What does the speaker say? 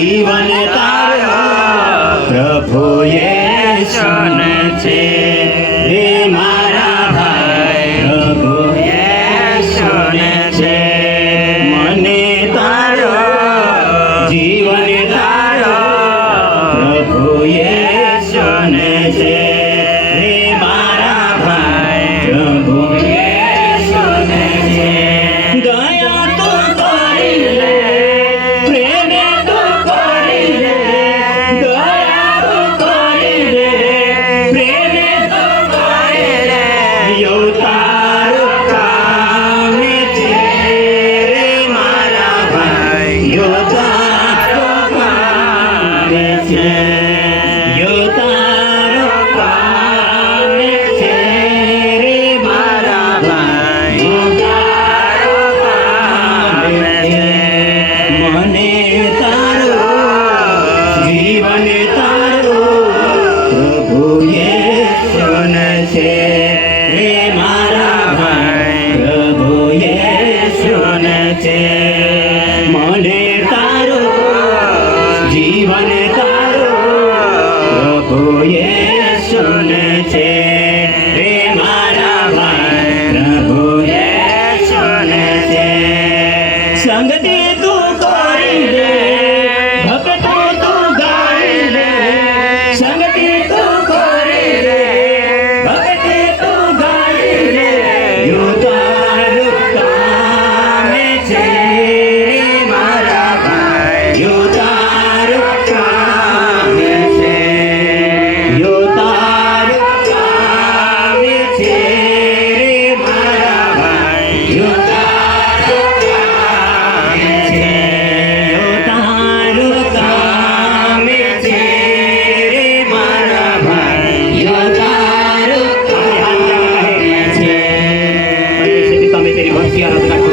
જીવન તારો પ્રભુ યેસુન છે રે મારા ભાઈ પ્રભુ યેસુન છે મને તારો જીવન તારો પ્રભુ યેસુન છે રે મારા ભાઈ પ્રભુ યેસુન છે દયા તો કરી લે પ્રેમ તો કરી લે દયા તો કરી લે પ્રેમ તો કરી લે યો તારું કામ છે રે મારા ભાઈ યો તારું કામ છે યો તારું કામ છે રે મારા ભાઈ યો તારું કામ છે મને તારો જીવન તારો પ્રભુ યેસુન છે રે મારા ભાઈ પ્રભુ યેસુન છે મને તારો જીવન તારો પ્રભુ યેસુન છે રે મારા ભાઈ પ્રભુ યેસુન છે સંગતિ તું કરી લે ભક્તો તું ગાઈ લે સંગતિ તું કરી લે ભક્તિ તું ગાઈ લે યો તારું કામ છે રે મારા ભાઈ યો તારું કામ છે યો તારું કામ છે રે મારા ભાઈ યો તારું કામ છે યો તારું કામ છે રે મારા ભાઈ યો તારું કામ છે परमेश्वर पिता मैं तेरी भक्ति आराधना